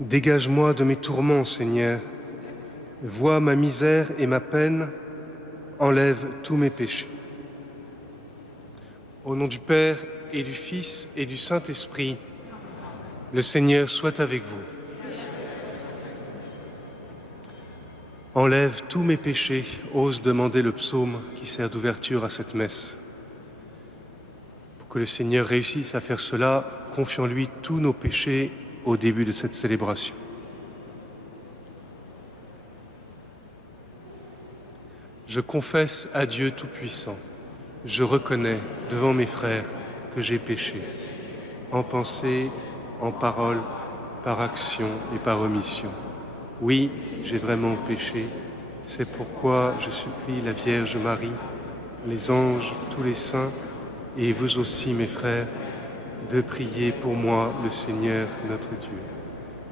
Dégage-moi de mes tourments, Seigneur. Vois ma misère et ma peine, enlève tous mes péchés. Au nom du Père et du Fils et du Saint-Esprit, le Seigneur soit avec vous. Enlève tous mes péchés, ose demander le psaume qui sert d'ouverture à cette messe. Pour que le Seigneur réussisse à faire cela, confions-lui tous nos péchés au début de cette célébration. Je confesse à Dieu Tout-Puissant, je reconnais devant mes frères que j'ai péché, en pensée, en parole, par action et par omission. Oui, j'ai vraiment péché, c'est pourquoi je supplie la Vierge Marie, les anges, tous les saints, et vous aussi mes frères, de prier pour moi le Seigneur notre Dieu.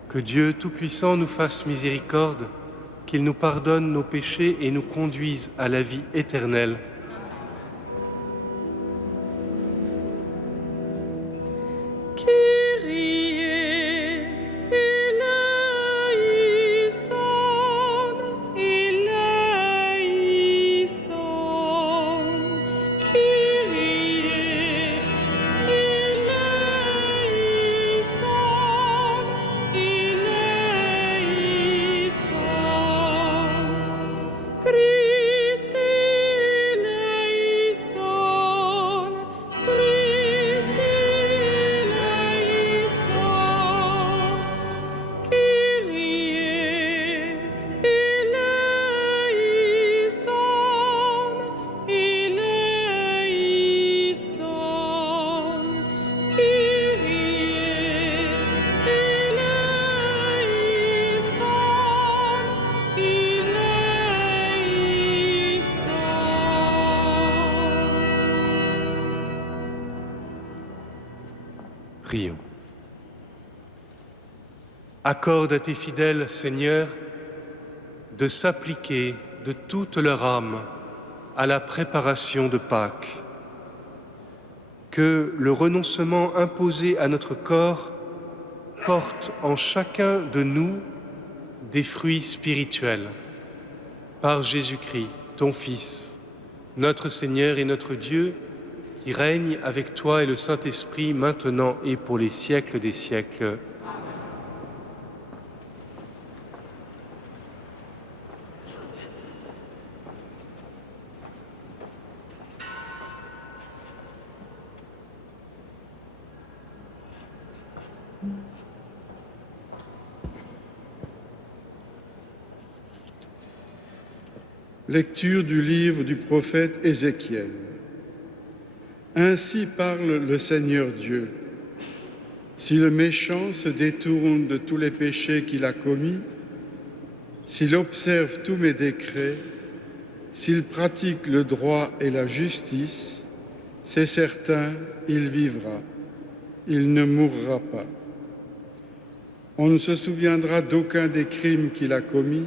Que Dieu Tout-Puissant nous fasse miséricorde, qu'il nous pardonne nos péchés et nous conduise à la vie éternelle. Prions. Accorde à tes fidèles, Seigneur, de s'appliquer de toute leur âme à la préparation de Pâques. Que le renoncement imposé à notre corps porte en chacun de nous des fruits spirituels. Par Jésus-Christ, ton Fils, notre Seigneur et notre Dieu, qui règne avec toi et le Saint-Esprit maintenant et pour les siècles des siècles. Lecture du livre du prophète Ézéchiel. Ainsi parle le Seigneur Dieu. Si le méchant se détourne de tous les péchés qu'il a commis, s'il observe tous mes décrets, s'il pratique le droit et la justice, c'est certain, il vivra, il ne mourra pas. On ne se souviendra d'aucun des crimes qu'il a commis,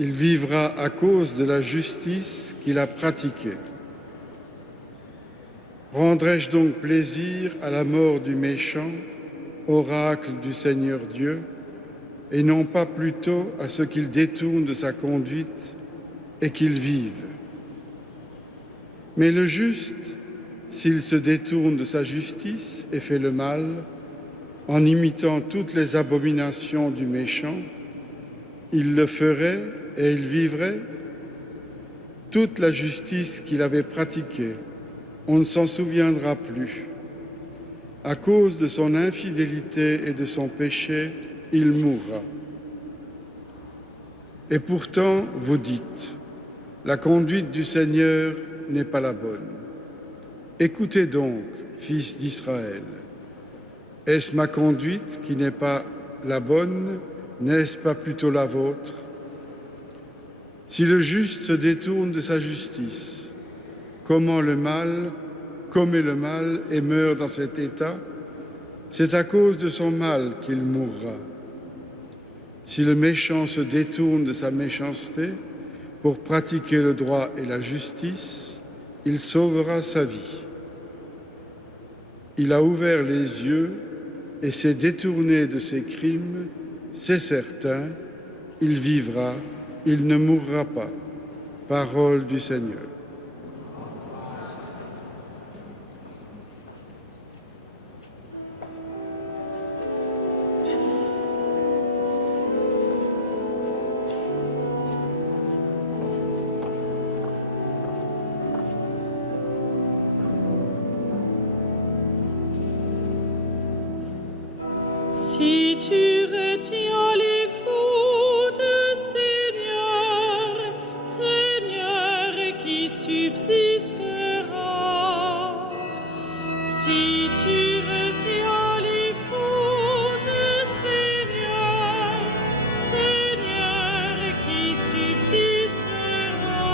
il vivra à cause de la justice qu'il a pratiquée. Rendrai-je donc plaisir à la mort du méchant, oracle du Seigneur Dieu, et non pas plutôt à ce qu'il détourne de sa conduite et qu'il vive? Mais le juste, s'il se détourne de sa justice et fait le mal, en imitant toutes les abominations du méchant, il le ferait et il vivrait. Toute la justice qu'il avait pratiquée, on ne s'en souviendra plus. À cause de son infidélité et de son péché, il mourra. Et pourtant, vous dites, la conduite du Seigneur n'est pas la bonne. Écoutez donc, fils d'Israël. Est-ce ma conduite qui n'est pas la bonne? N'est-ce pas plutôt la vôtre? Si le juste se détourne de sa justice, commet le mal et meurt dans cet état, c'est à cause de son mal qu'il mourra. Si le méchant se détourne de sa méchanceté pour pratiquer le droit et la justice, il sauvera sa vie. Il a ouvert les yeux et s'est détourné de ses crimes, c'est certain, il vivra, il ne mourra pas. Parole du Seigneur. Si tu retiens les fautes, Seigneur, Seigneur qui subsistera. Si tu retiens les fautes, Seigneur, Seigneur qui subsistera.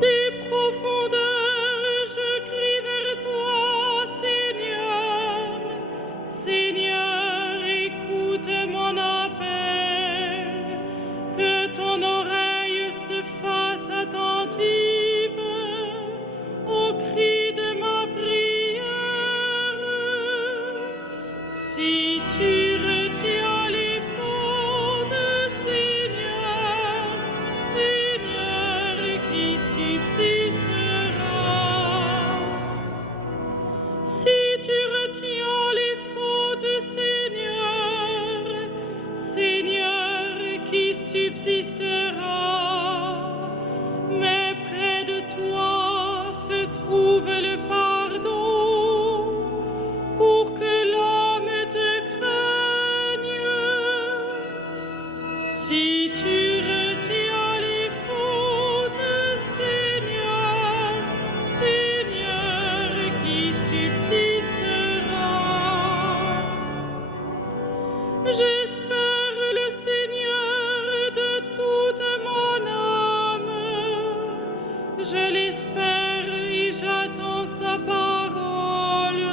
Des profondeurs, je crie vers toi, Seigneur. Seigneur, écoute mon appel, que ton oreille se fasse attentive au cri de ma prière. Si tu retiens les fautes, Seigneur, Seigneur qui subsistera. Si tu retiens les fautes, Seigneur, Seigneur qui subsistera. Mais près de toi se trouve le pardon pour que l'homme te craigne. Si tu retiens les fautes, Seigneur, Seigneur qui subsistera. J'espère le Seigneur de toute mon âme. Je l'espère et j'attends sa parole.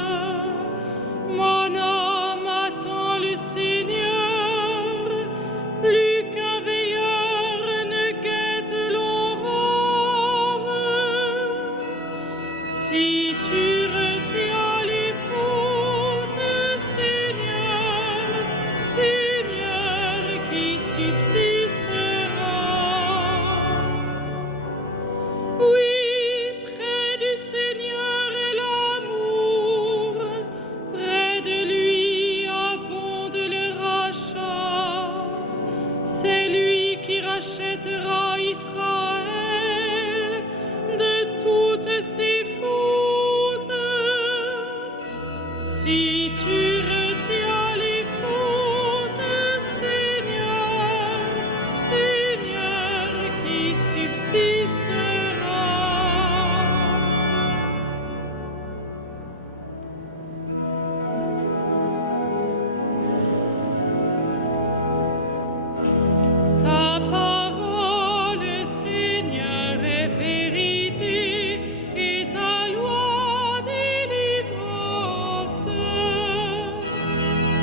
Mon âme attend le Seigneur, plus qu'un veilleur ne guette l'aurore. Si tu retiens les fautes, Seigneur, Seigneur qui subsistera. Oui, près du Seigneur est l'amour, près de lui abonde le rachat. C'est lui qui rachètera Israël de toutes ses fautes. Si tu retiens les fautes, Seigneur, Seigneur qui subsistera. Ta parole, Seigneur, est vérité et ta loi délivrance.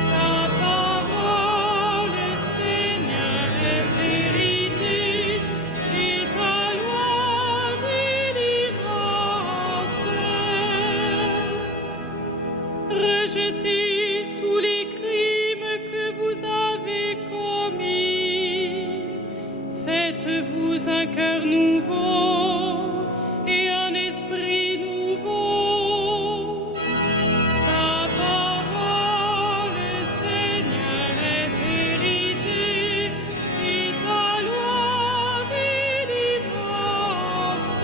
Ta parole, Seigneur, est vérité et ta loi délivrance. Rejetez tous les crimes que vous avez commis. Faites-vous un cœur nouveau et un esprit nouveau. Ta parole, Seigneur, est vérité et ta loi délivrance.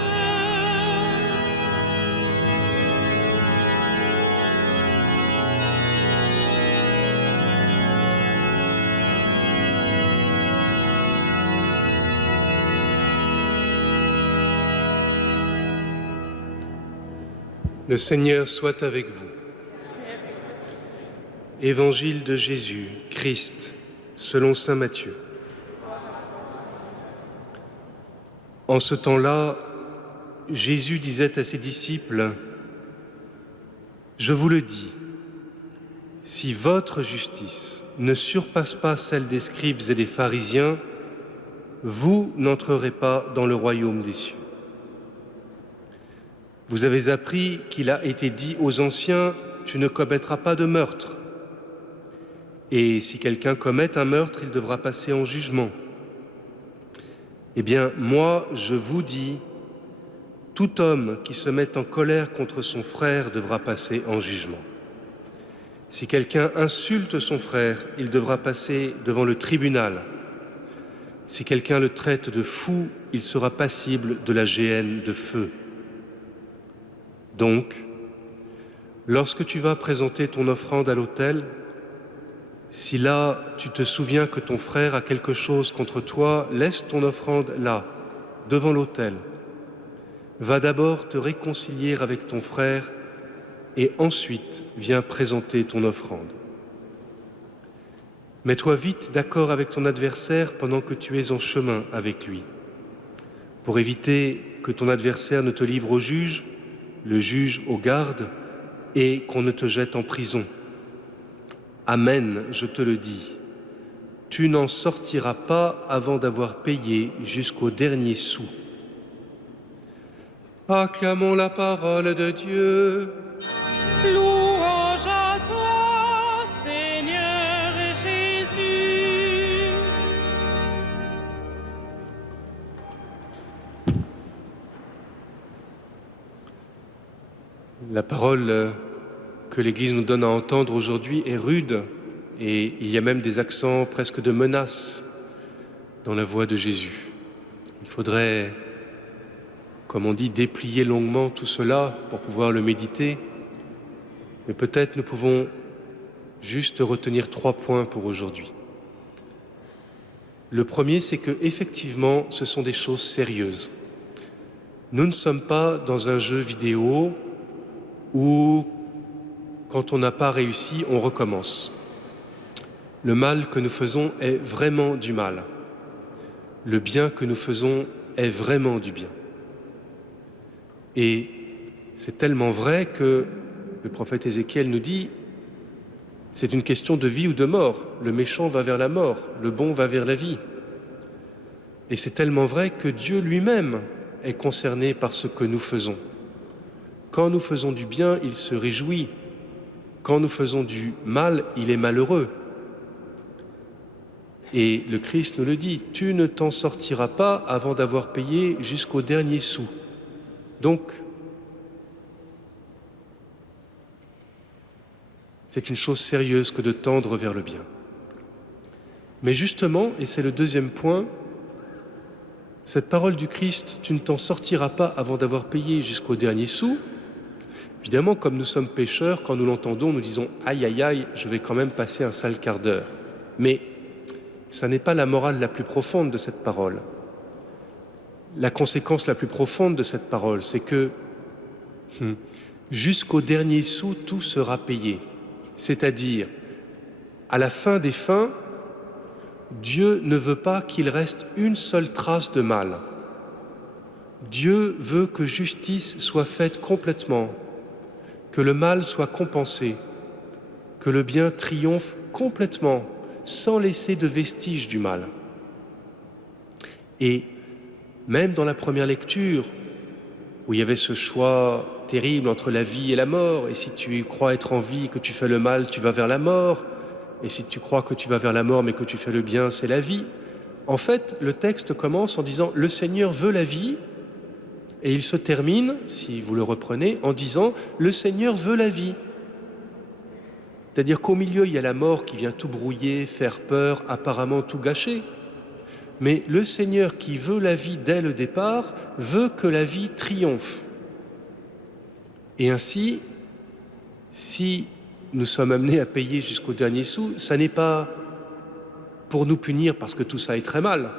Le Seigneur soit avec vous. Évangile de Jésus, Christ, selon saint Matthieu. En ce temps-là, Jésus disait à ses disciples : « Je vous le dis, si votre justice ne surpasse pas celle des scribes et des pharisiens, vous n'entrerez pas dans le royaume des cieux. Vous avez appris qu'il a été dit aux anciens : tu ne commettras pas de meurtre. Et si quelqu'un commet un meurtre, il devra passer en jugement. Eh bien, moi, je vous dis, tout homme qui se met en colère contre son frère devra passer en jugement. Si quelqu'un insulte son frère, il devra passer devant le tribunal. Si quelqu'un le traite de fou, il sera passible de la géhenne de feu. Donc, lorsque tu vas présenter ton offrande à l'autel, si là tu te souviens que ton frère a quelque chose contre toi, laisse ton offrande là, devant l'autel. Va d'abord te réconcilier avec ton frère et ensuite viens présenter ton offrande. Mets-toi vite d'accord avec ton adversaire pendant que tu es en chemin avec lui, pour éviter que ton adversaire ne te livre au juge, le juge aux gardes, et qu'on ne te jette en prison. Amen, je te le dis, tu n'en sortiras pas avant d'avoir payé jusqu'au dernier sou. Acclamons la parole de Dieu. Louange à toi, Seigneur Jésus. La parole que l'Église nous donne à entendre aujourd'hui est rude et il y a même des accents presque de menace dans la voix de Jésus. Il faudrait, comme on dit, déplier longuement tout cela pour pouvoir le méditer. Mais peut-être nous pouvons juste retenir 3 points pour aujourd'hui. Le premier, c'est que effectivement, ce sont des choses sérieuses. Nous ne sommes pas dans un jeu vidéo où, quand on n'a pas réussi, on recommence. Le mal que nous faisons est vraiment du mal. Le bien que nous faisons est vraiment du bien. Et c'est tellement vrai que le prophète Ézéchiel nous dit « c'est une question de vie ou de mort. Le méchant va vers la mort, le bon va vers la vie. » Et c'est tellement vrai que Dieu lui-même est concerné par ce que nous faisons. Quand nous faisons du bien, il se réjouit. Quand nous faisons du mal, il est malheureux. Et le Christ nous le dit, tu ne t'en sortiras pas avant d'avoir payé jusqu'au dernier sou. Donc, c'est une chose sérieuse que de tendre vers le bien. Mais justement, et c'est le deuxième point, cette parole du Christ, tu ne t'en sortiras pas avant d'avoir payé jusqu'au dernier sou. Évidemment, comme nous sommes pécheurs, quand nous l'entendons, nous disons « aïe, aïe, aïe, je vais quand même passer un sale quart d'heure ». Mais ça n'est pas la morale la plus profonde de cette parole. La conséquence la plus profonde de cette parole, c'est que jusqu'au dernier sou, tout sera payé. C'est-à-dire, à la fin des fins, Dieu ne veut pas qu'il reste une seule trace de mal. Dieu veut que justice soit faite complètement, que le mal soit compensé, que le bien triomphe complètement, sans laisser de vestiges du mal. Et même dans la première lecture, où il y avait ce choix terrible entre la vie et la mort, et si tu crois être en vie, que tu fais le mal, tu vas vers la mort, et si tu crois que tu vas vers la mort, mais que tu fais le bien, c'est la vie. En fait, le texte commence en disant « Le Seigneur veut la vie », et il se termine, si vous le reprenez, en disant « Le Seigneur veut la vie ». C'est-à-dire qu'au milieu, il y a la mort qui vient tout brouiller, faire peur, apparemment tout gâcher. Mais le Seigneur qui veut la vie dès le départ, veut que la vie triomphe. Et ainsi, si nous sommes amenés à payer jusqu'au dernier sou, ça n'est pas pour nous punir parce que tout ça est très mal,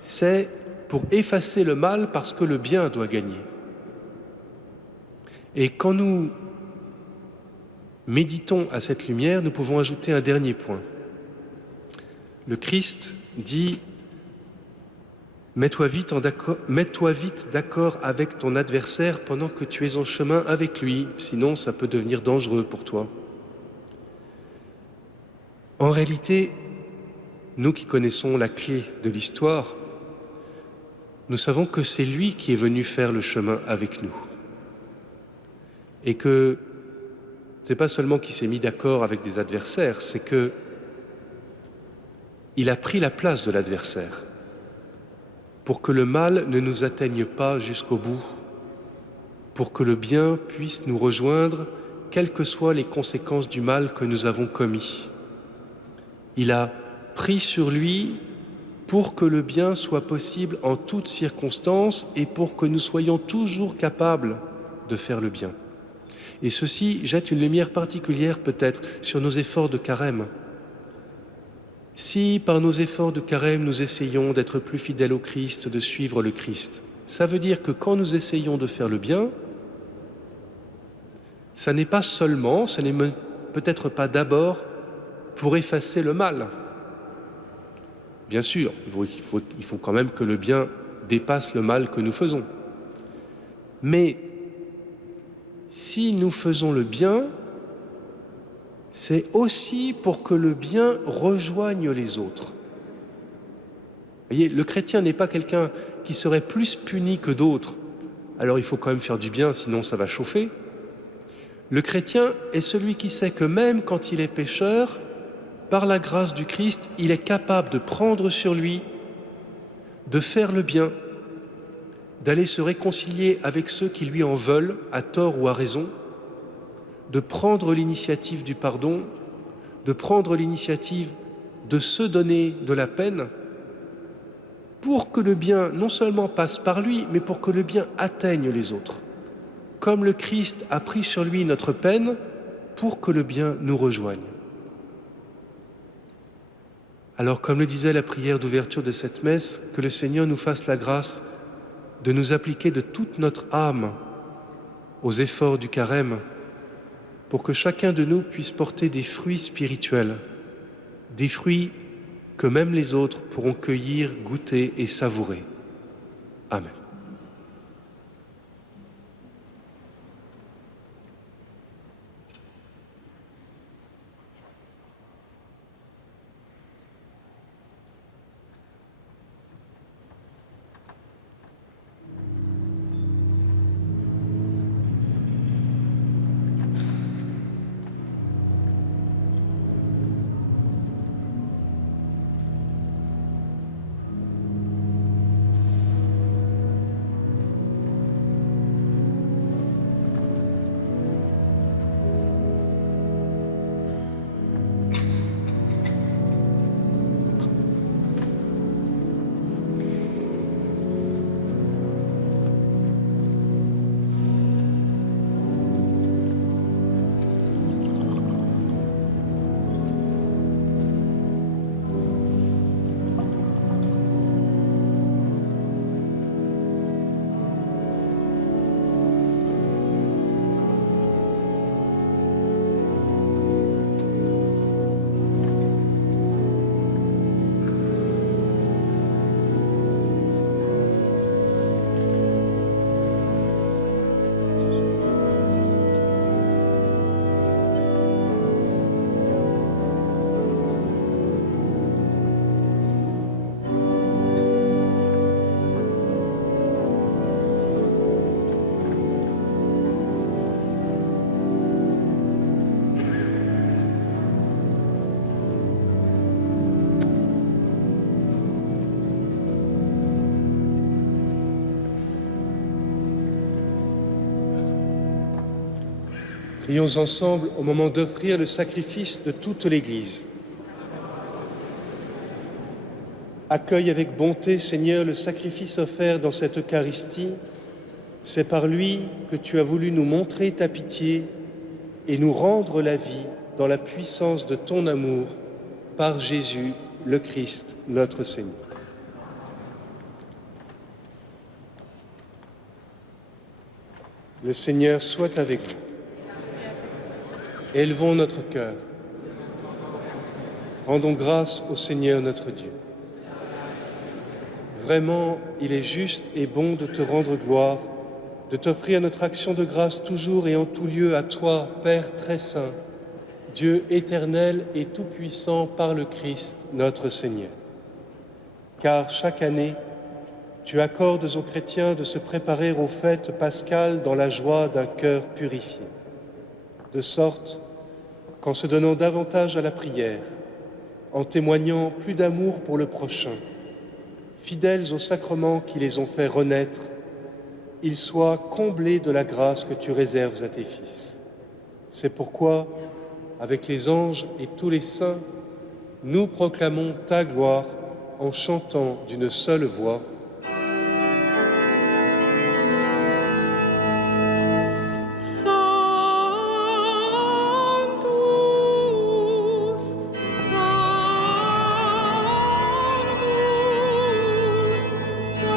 c'est pour effacer le mal parce que le bien doit gagner. Et quand nous méditons à cette lumière, nous pouvons ajouter un dernier point. Le Christ dit « Mets-toi vite d'accord avec ton adversaire pendant que tu es en chemin avec lui, sinon ça peut devenir dangereux pour toi. » En réalité, nous qui connaissons la clé de l'histoire, nous savons que c'est lui qui est venu faire le chemin avec nous. Et que c'est pas seulement qu'il s'est mis d'accord avec des adversaires, c'est que il a pris la place de l'adversaire pour que le mal ne nous atteigne pas jusqu'au bout, pour que le bien puisse nous rejoindre, quelles que soient les conséquences du mal que nous avons commis. Il a pris sur lui pour que le bien soit possible en toutes circonstances et pour que nous soyons toujours capables de faire le bien. Et ceci jette une lumière particulière peut-être sur nos efforts de carême. Si par nos efforts de carême nous essayons d'être plus fidèles au Christ, de suivre le Christ, ça veut dire que quand nous essayons de faire le bien, ça n'est pas seulement, ça n'est peut-être pas d'abord pour effacer le mal. Bien sûr, il faut quand même que le bien dépasse le mal que nous faisons. Mais si nous faisons le bien, c'est aussi pour que le bien rejoigne les autres. Vous voyez, le chrétien n'est pas quelqu'un qui serait plus puni que d'autres. Alors il faut quand même faire du bien, sinon ça va chauffer. Le chrétien est celui qui sait que même quand il est pécheur, par la grâce du Christ, il est capable de prendre sur lui, de faire le bien, d'aller se réconcilier avec ceux qui lui en veulent, à tort ou à raison, de prendre l'initiative du pardon, de prendre l'initiative de se donner de la peine, pour que le bien non seulement passe par lui, mais pour que le bien atteigne les autres. Comme le Christ a pris sur lui notre peine, pour que le bien nous rejoigne. Alors, comme le disait la prière d'ouverture de cette messe, que le Seigneur nous fasse la grâce de nous appliquer de toute notre âme aux efforts du carême, pour que chacun de nous puisse porter des fruits spirituels, des fruits que même les autres pourront cueillir, goûter et savourer. Amen. Prions ensemble au moment d'offrir le sacrifice de toute l'Église. Accueille avec bonté, Seigneur, le sacrifice offert dans cette Eucharistie. C'est par lui que tu as voulu nous montrer ta pitié et nous rendre la vie dans la puissance de ton amour, par Jésus, le Christ, notre Seigneur. Le Seigneur soit avec vous. Élevons notre cœur. Rendons grâce au Seigneur notre Dieu. Vraiment, il est juste et bon de te rendre gloire, de t'offrir notre action de grâce toujours et en tout lieu à toi, Père très saint, Dieu éternel et tout-puissant par le Christ, notre Seigneur. Car chaque année, tu accordes aux chrétiens de se préparer aux fêtes pascales dans la joie d'un cœur purifié. de sorte qu'en se donnant davantage à la prière, en témoignant plus d'amour pour le prochain, fidèles aux sacrements qui les ont fait renaître, ils soient comblés de la grâce que tu réserves à tes fils. C'est pourquoi, avec les anges et tous les saints, nous proclamons ta gloire en chantant d'une seule voix. Sanctus, Sanctus, Sanctus,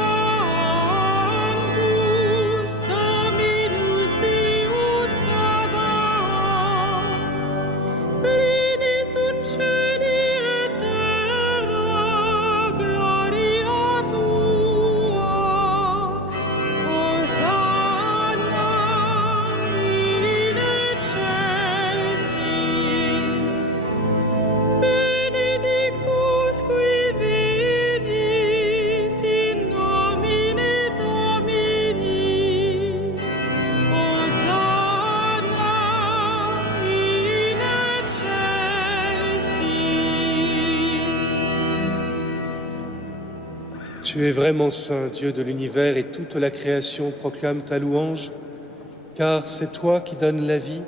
Dominus Deus Sabaoth, Plenis in caeli et terra, gloria tua, Hosanna in excelsis, benedictus qui venit in nomine Domini, Hosanna in excelsis. Tu es vraiment saint, Dieu de l'univers, et toute la création proclame ta louange, car c'est toi qui donnes la vie,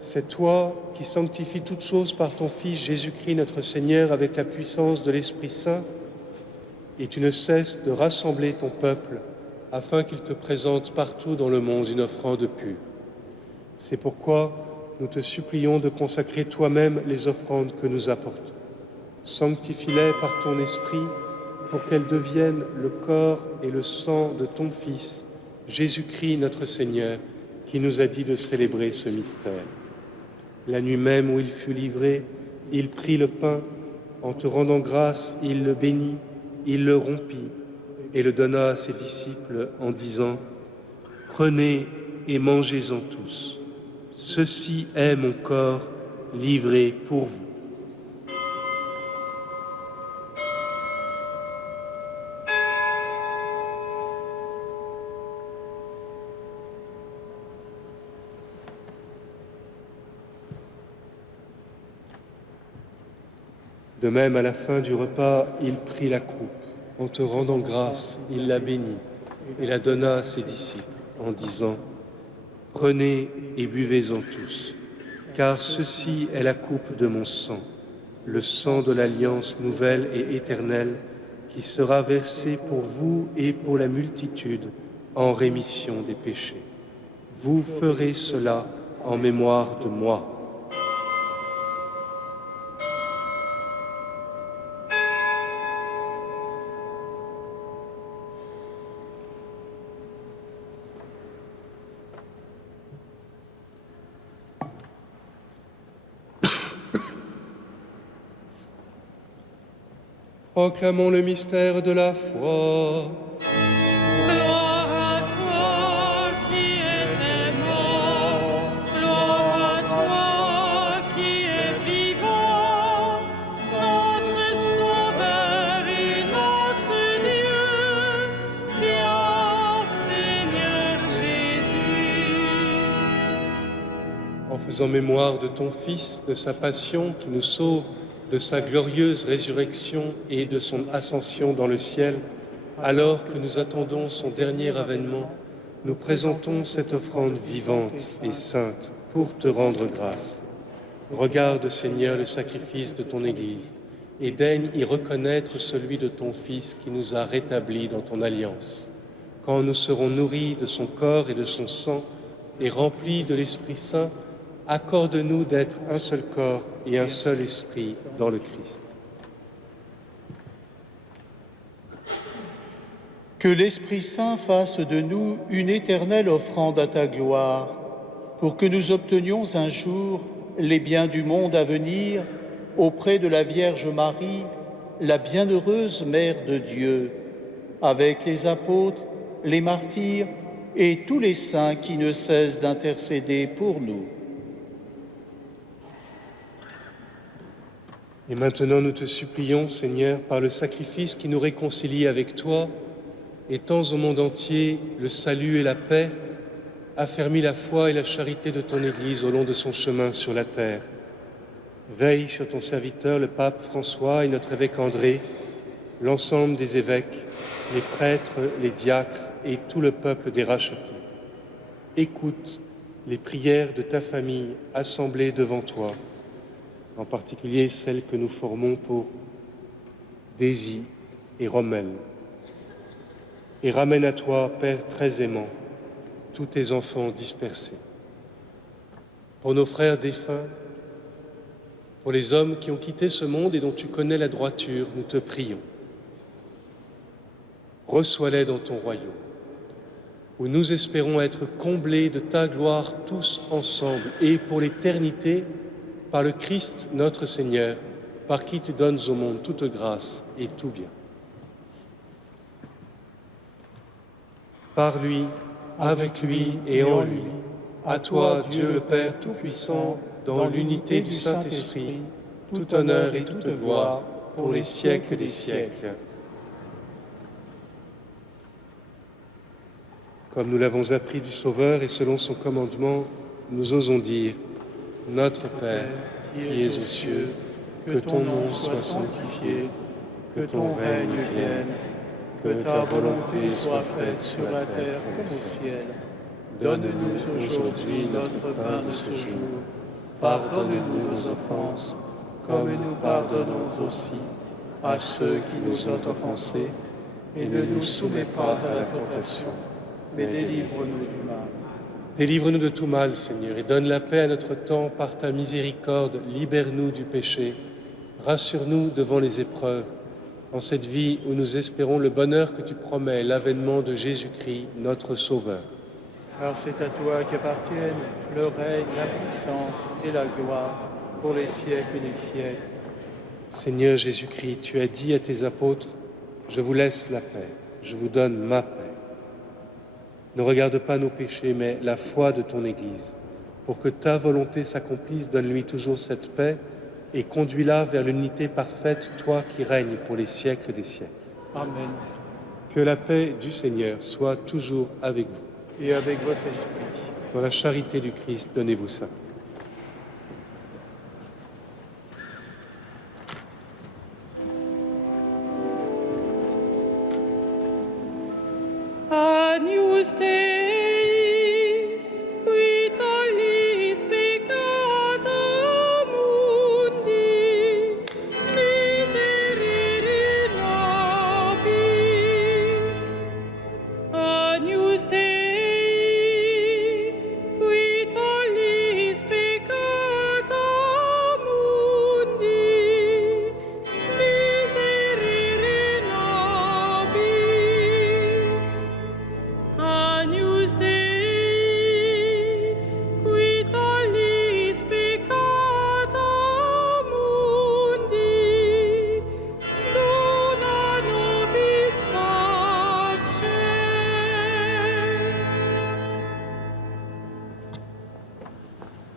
c'est toi qui sanctifies toutes choses par ton Fils Jésus-Christ notre Seigneur avec la puissance de l'Esprit Saint, et tu ne cesses de rassembler ton peuple afin qu'il te présente partout dans le monde une offrande pure. C'est pourquoi nous te supplions de consacrer toi-même les offrandes que nous apportons. Sanctifie-les par ton Esprit pour qu'elles deviennent le corps et le sang de ton Fils, Jésus-Christ notre Seigneur, qui nous a dit de célébrer ce mystère. La nuit même où il fut livré, il prit le pain, en te rendant grâce, il le bénit, il le rompit et le donna à ses disciples en disant « Prenez et mangez-en tous. Ceci est mon corps livré pour vous. » De même, à la fin du repas, il prit la coupe. En te rendant grâce, il la bénit et la donna à ses disciples en disant « Prenez et buvez-en tous, car ceci est la coupe de mon sang, le sang de l'alliance nouvelle et éternelle qui sera versé pour vous et pour la multitude en rémission des péchés. Vous ferez cela en mémoire de moi. » Proclamons le mystère de la foi. Gloire à toi qui étais mort, gloire à toi qui es vivant, notre Sauveur et notre Dieu, viens Seigneur Jésus. En faisant mémoire de ton Fils, de sa passion qui nous sauve, de sa glorieuse résurrection et de son ascension dans le ciel, alors que nous attendons son dernier avènement, nous présentons cette offrande vivante et sainte pour te rendre grâce. Regarde, Seigneur, le sacrifice de ton Église et daigne y reconnaître celui de ton Fils qui nous a rétablis dans ton alliance. Quand nous serons nourris de son corps et de son sang et remplis de l'Esprit Saint, accorde-nous d'être un seul corps et un seul esprit dans le Christ. Que l'Esprit Saint fasse de nous une éternelle offrande à ta gloire, pour que nous obtenions un jour les biens du monde à venir auprès de la Vierge Marie, la bienheureuse Mère de Dieu, avec les apôtres, les martyrs et tous les saints qui ne cessent d'intercéder pour nous. Et maintenant, nous te supplions, Seigneur, par le sacrifice qui nous réconcilie avec toi, étends au monde entier le salut et la paix, affermis la foi et la charité de ton Église au long de son chemin sur la terre. Veille sur ton serviteur, le pape François et notre évêque André, l'ensemble des évêques, les prêtres, les diacres et tout le peuple des rachetés. Écoute les prières de ta famille assemblée devant toi, en particulier celles que nous formons pour Daisy et Rommel. Et ramène à toi, Père très aimant, tous tes enfants dispersés. Pour nos frères défunts, pour les hommes qui ont quitté ce monde et dont tu connais la droiture, nous te prions. Reçois-les dans ton royaume, où nous espérons être comblés de ta gloire tous ensemble et pour l'éternité, par le Christ notre Seigneur, par qui tu donnes au monde toute grâce et tout bien. Par lui, avec lui et en lui, à toi, Dieu le Père Tout-Puissant, dans l'unité du Saint-Esprit, tout honneur et toute gloire pour les siècles des siècles. Comme nous l'avons appris du Sauveur et selon son commandement, nous osons dire « Notre Père, qui es aux cieux, que ton nom soit sanctifié, que ton règne vienne, que ta volonté soit faite sur la terre comme au ciel. Donne-nous aujourd'hui notre pain de ce jour. Pardonne-nous nos offenses, comme nous pardonnons aussi à ceux qui nous ont offensés, et ne nous soumets pas à la tentation, mais délivre-nous du mal. Délivre-nous de tout mal, Seigneur, et donne la paix à notre temps par ta miséricorde. Libère-nous du péché. Rassure-nous devant les épreuves, en cette vie où nous espérons le bonheur que tu promets, l'avènement de Jésus-Christ, notre Sauveur. Car c'est à toi qu'appartiennent le règne, la puissance et la gloire pour les siècles des siècles. Seigneur Jésus-Christ, tu as dit à tes apôtres, « Je vous laisse la paix, je vous donne ma paix. » Ne regarde pas nos péchés, mais la foi de ton Église. Pour que ta volonté s'accomplisse, donne-lui toujours cette paix et conduis-la vers l'unité parfaite, toi qui règnes pour les siècles des siècles. Amen. Que la paix du Seigneur soit toujours avec vous. Et avec votre esprit. Dans la charité du Christ, donnez-vous ça. Agnus Dei, qui tollis peccata mundi, miserere nobis. Agnus Dei, qui tollis peccata mundi, miserere nobis. Agnus Dei, qui tollis peccata mundi, dona nobis pace.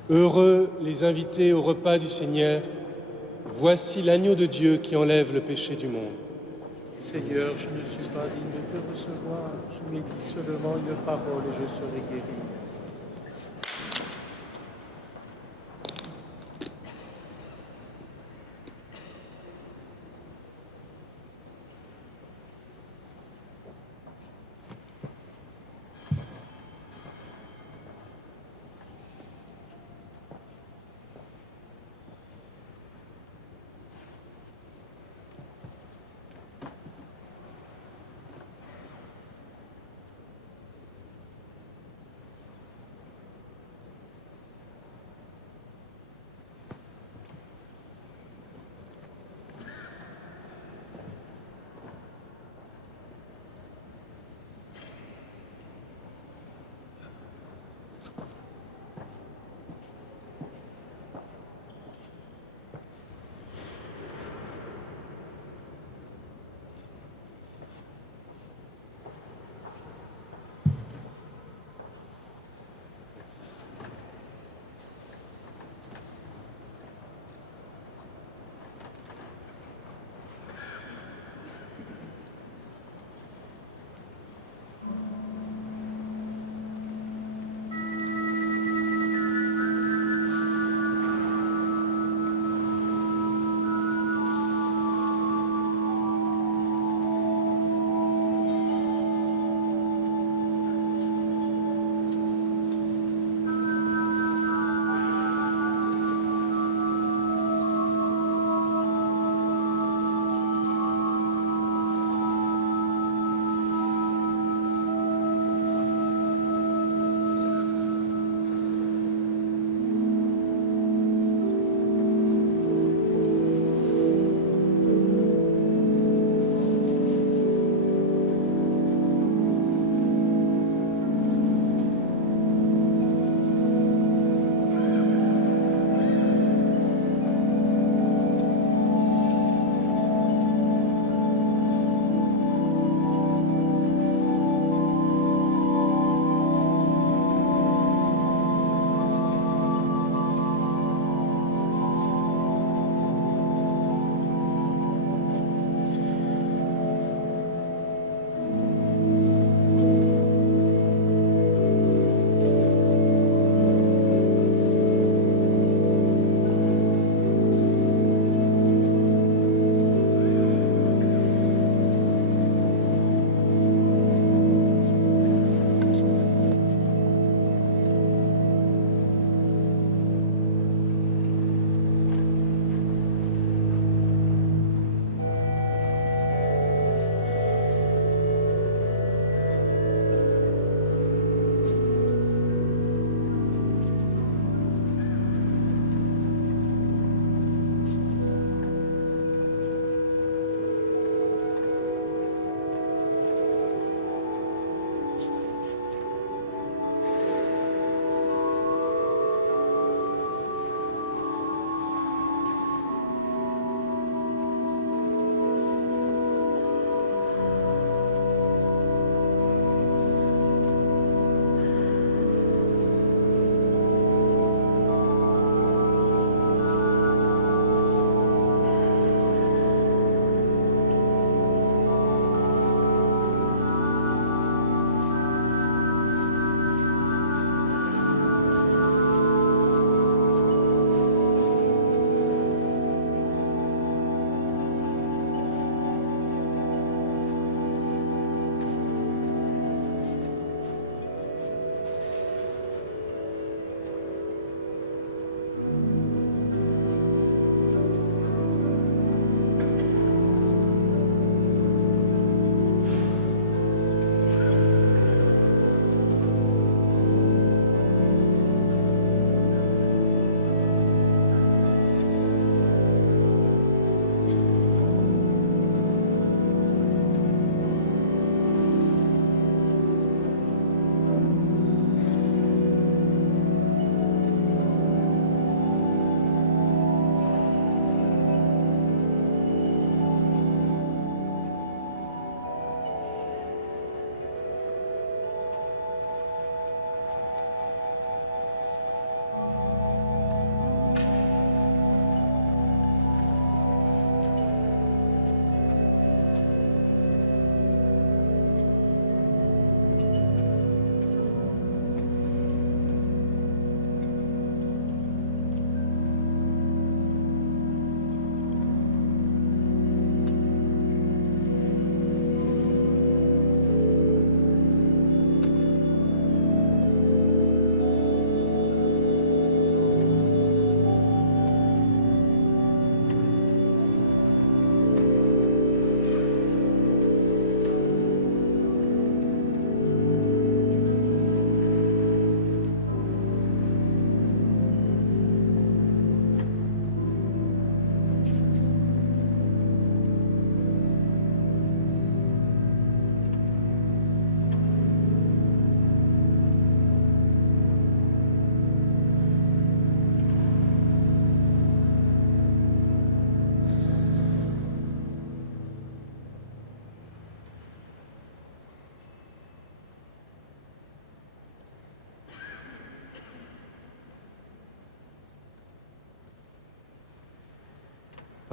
Heureux les invités au repas du Seigneur. Voici l'agneau de Dieu qui enlève le péché du monde. Seigneur, je ne suis pas digne de te recevoir. Je m'ai dit seulement une parole et je serai guéri.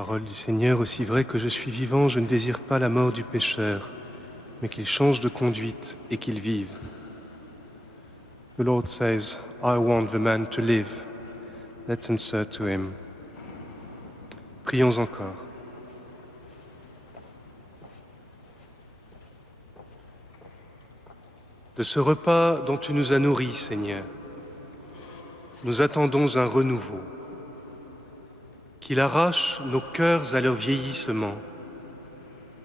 Parole du Seigneur, aussi vrai que je suis vivant, je ne désire pas la mort du pécheur, mais qu'il change de conduite et qu'il vive. The Lord says, I want the man to live. Let's answer to him. Prions encore. De ce repas dont tu nous as nourris, Seigneur, nous attendons un renouveau, qu'il arrache nos cœurs à leur vieillissement,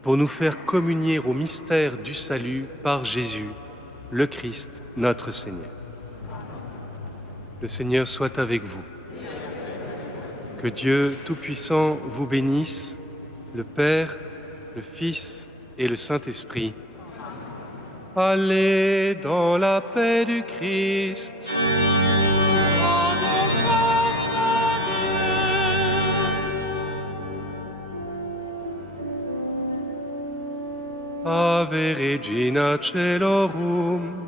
pour nous faire communier au mystère du salut par Jésus, le Christ, notre Seigneur. Le Seigneur soit avec vous. Que Dieu Tout-Puissant vous bénisse, le Père, le Fils et le Saint-Esprit. Allez dans la paix du Christ. Rendons grâce à Dieu. Ave Regina Caelorum.